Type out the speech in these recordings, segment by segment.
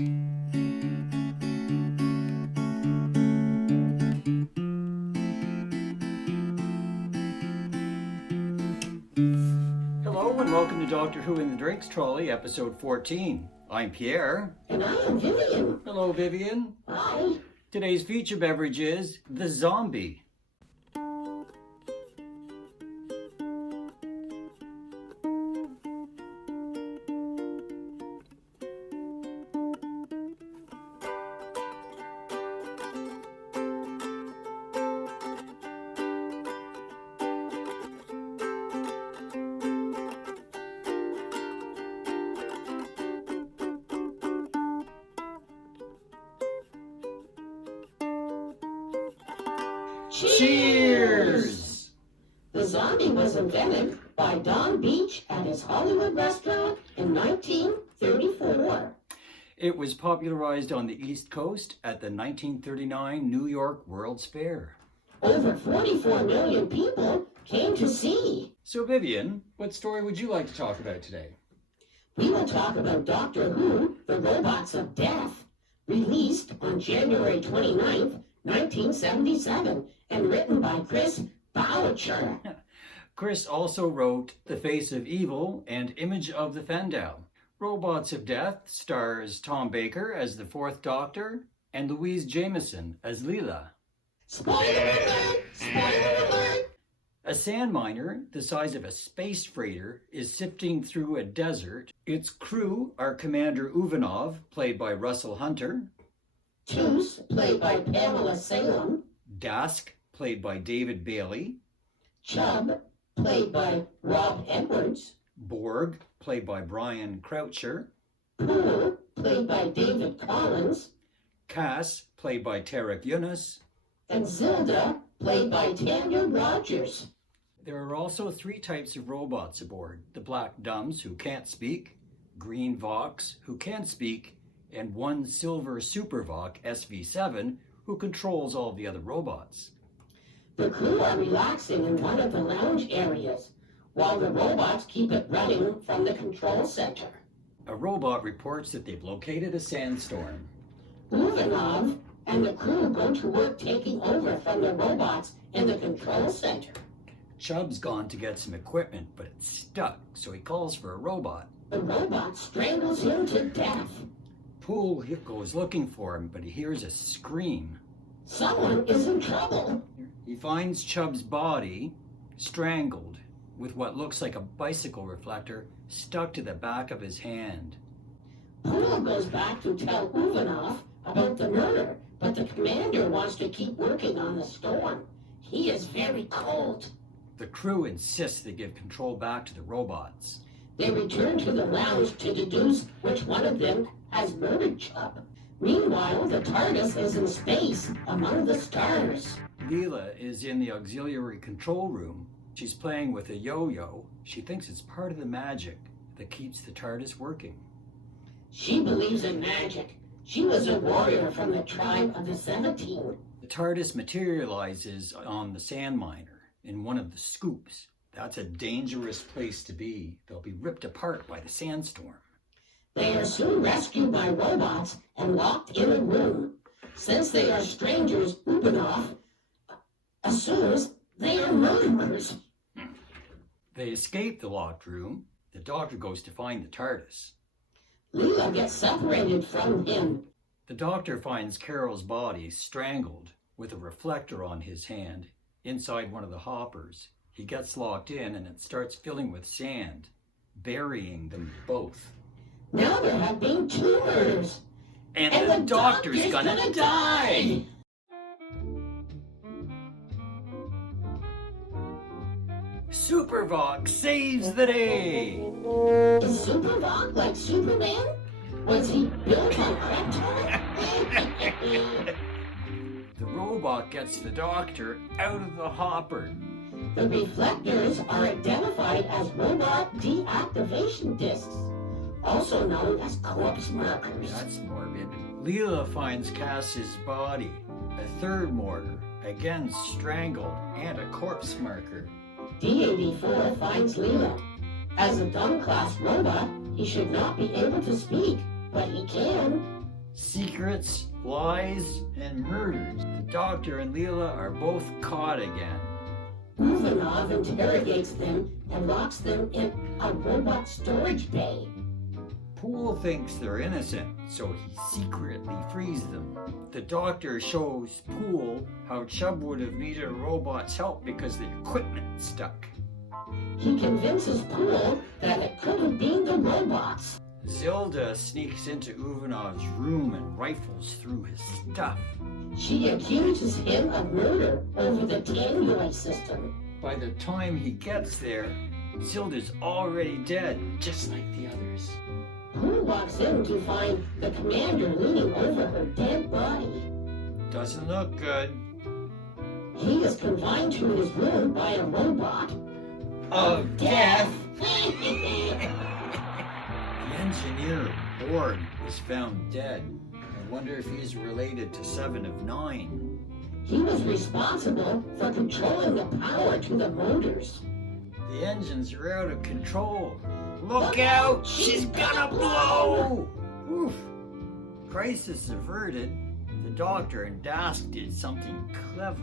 Hello and welcome to Doctor Who in the Drinks Trolley, episode 14. I'm Pierre. And I am Vivian. Hello, Vivian. Hi. Today's feature beverage is the Zombie. Cheers! The Zombie was invented by Don Beach at his Hollywood restaurant in 1934. It was popularized on the East Coast at the 1939 New York World's Fair. Over 44 million people came to see. So Vivian, what story would you like to talk about today? We will talk about Doctor Who, The Robots of Death, released on January 29th, 1977, and written by Chris Boucher. Chris also wrote The Face of Evil and Image of the Fendel. Robots of Death stars Tom Baker as the Fourth Doctor and Louise Jameson as Leela. Spoiler alert! Spoiler alert! A sand miner the size of a space freighter is sifting through a desert. Its crew are Commander Uvanov, played by Russell Hunter, Toos, played by Pamela Salem, Dask, played by David Bailey, Chubb, played by Rob Edwards, Borg, played by Brian Croucher, Poole, played by David Collins, Cass, played by Tarek Yunus, and Zilda, played by Tanya Rogers. There are also three types of robots aboard: the Black Dumbs, who can't speak, Green Vox, who can speak, and one Silver Super Vox SV7, who controls all the other robots. The crew are relaxing in one of the lounge areas, while the robots keep it running from the control center. A robot reports that they've located a sandstorm. Uvanov and the crew go to work taking over from the robots in the control center. Chubb's gone to get some equipment, but it's stuck, so he calls for a robot. The robot strangles him to death. Poole goes looking for him, but he hears a scream. Someone is in trouble. He finds Chubb's body strangled with what looks like a bicycle reflector stuck to the back of his hand. Poole goes back to tell Uvanov about the murder, but the commander wants to keep working on the storm. He is very cold. The crew insists they give control back to the robots. They return to the lounge to deduce which one of them has murdered Chubb. Meanwhile, the TARDIS is in space among the stars. Leela is in the auxiliary control room. She's playing with a yo-yo. She thinks it's part of the magic that keeps the TARDIS working. She believes in magic. She was a warrior from the tribe of the 17. The TARDIS materializes on the sand miner in one of the scoops. That's a dangerous place to be. They'll be ripped apart by the sandstorm. They are soon rescued by robots and locked in a room. Since they are strangers, Upanov assumes they are murderers. They escape the locked room. The Doctor goes to find the TARDIS. Leela gets separated from him. The Doctor finds Carol's body strangled with a reflector on his hand inside one of the hoppers. He gets locked in and it starts filling with sand, burying them both. Now there have been two murders. And the Doctor's gonna die! Super Vox saves the day! Is Supervox like Superman? Was he built on Krypton? The robot gets the Doctor out of the hopper. The reflectors are identified as robot deactivation discs, also known as corpse markers. That's morbid. Leela finds Cass's body, a third mortar, again strangled, and a corpse marker. D-84 finds Leela. As a dumb class robot, he should not be able to speak, but he can. secrets, lies, and murders. The doctor and Leela are both caught again. Uvanov interrogates them and locks them in a robot storage bay. Poole thinks they're innocent, so he secretly frees them. The doctor shows Poole how Chubb would have needed a robot's help because the equipment stuck. He convinces Poole that it could have been the robots. Zilda sneaks into Uvanov's room and rifles through his stuff. She accuses him of murder over the Tannoy system. By the time he gets there, Zilda's already dead, just like the others. Poole walks in to find the commander leaning over her dead body. Doesn't look good. He is confined to his room by a robot Of death! death. The engineer, Borg, is found dead. I wonder if he's related to 7 of 9. He was responsible for controlling the power to the motors. The engines are out of control. Look out! She's gonna blow! Oof. Crisis averted. The doctor and Dask did something clever.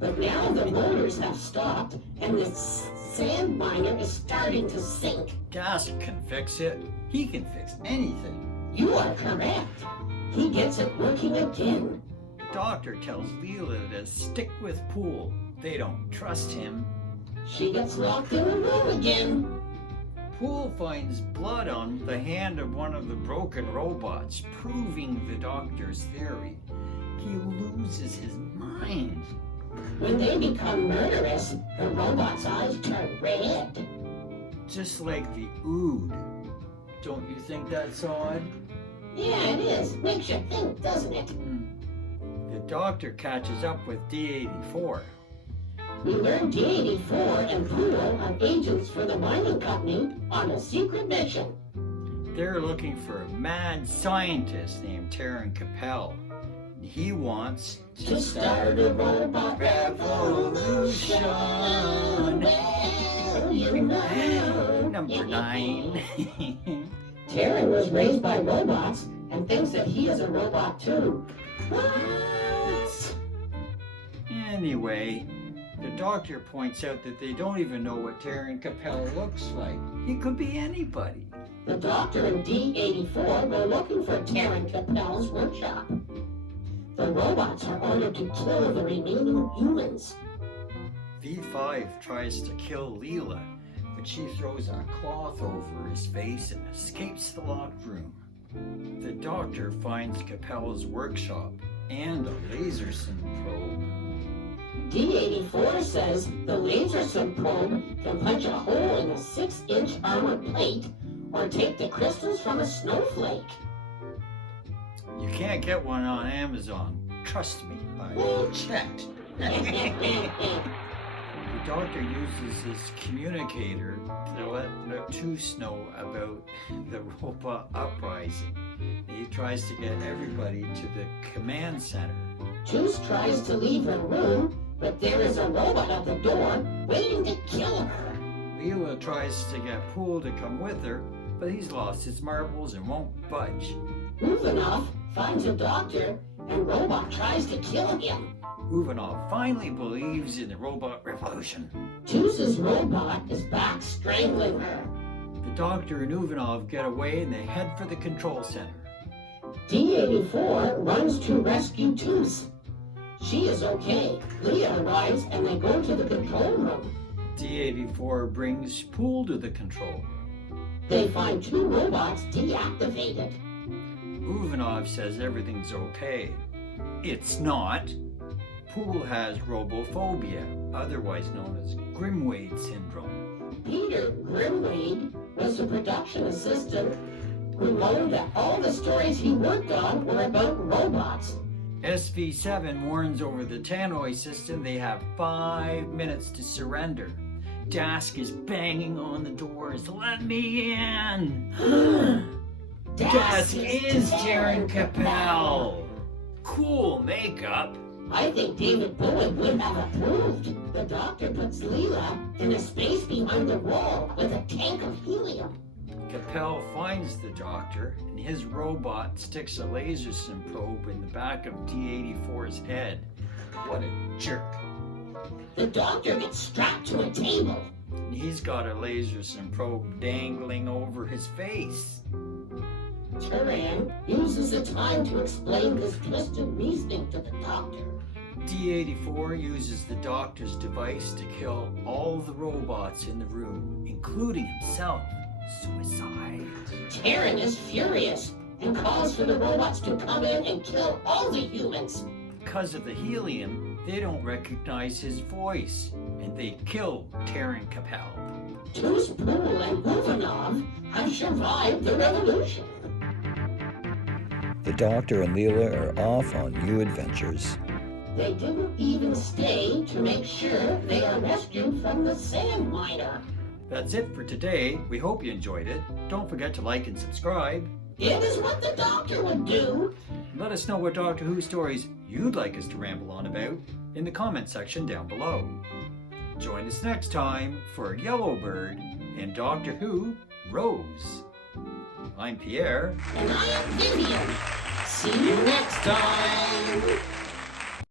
But now the motors have stopped and the sand miner is starting to sink. Dask can fix it. He can fix anything. You are correct. He gets it working again. The doctor tells Leela to stick with Poole. They don't trust him. She gets locked in a room again. Poole finds blood on the hand of one of the broken robots, proving the doctor's theory. He loses his mind. When they become murderous, the robot's eyes turn red. Just like the Ood. Don't you think that's odd? Yeah, it is. Makes you think, doesn't it? The doctor catches up with D-84. We learn D-84 and Poole are agents for the mining company on a secret mission. They're looking for a mad scientist named Terran Capel. He wants To start a robot revolution. Well, you know. Number 9. Terran was raised by robots and thinks that he is a robot too. What? Anyway, the doctor points out that they don't even know what Terran Capel looks like. He could be anybody. The doctor and D-84 go looking for Terran Capel's workshop. The robots are ordered to kill the remaining humans. V5 tries to kill Leela, but she throws a cloth over his face and escapes the locked room. The doctor finds Capel's workshop and a laser sim probe. D-84 says the laser sim probe can punch a hole in a 6-inch armor plate or take the crystals from a snowflake. You can't get one on Amazon. Trust me, I checked. The doctor uses his communicator to let Tus know about the robot uprising. He tries to get everybody to the command center. Tus tries to leave her room, but there is a robot at the door waiting to kill her. Leela tries to get Poole to come with her, but he's lost his marbles and won't budge. Uvanov finds a doctor and robot tries to kill him. Uvanov finally believes in the robot revolution. Tus's robot is back strangling her. The doctor and Uvanov get away and they head for the control center. D-84 runs to rescue Tus. She is okay. Leah arrives and they go to the control room. D-84 brings Poole to the control room. They find 2 robots deactivated. Uvanov says everything's okay. It's not. Poole has robophobia, otherwise known as Grimwade syndrome. Peter Grimwade was the production assistant who learned that all the stories he worked on were about robots. SV7 warns over the Tannoy system they have 5 minutes to surrender. Dask is banging on the doors. Let me in! Dask is Terran Capel! Cool makeup. I think David Bowie would have approved. The doctor puts Leela in a space behind the wall with a tank of helium. Capel finds the doctor, and his robot sticks a laser probe in the back of D84's head. What a jerk. The doctor gets strapped to a table. And he's got a laser probe dangling over his face. Turan uses the time to explain this twisted reasoning to the doctor. D84 uses the doctor's device to kill all the robots in the room, including himself. Suicide. Terran is furious and calls for the robots to come in and kill all the humans. Because of the helium, they don't recognize his voice, and they kill Terran Capel. Tuzpool and Uvanov have survived the revolution. The Doctor and Leela are off on new adventures. They didn't even stay to make sure they are rescued from the sand miner. That's it for today. We hope you enjoyed it. Don't forget to like and subscribe. It is what the doctor would do. Let us know what Doctor Who stories you'd like us to ramble on about in the comment section down below. Join us next time for Yellowbird and Doctor Who Rose. I'm Pierre. And I am Vivian. See you next time.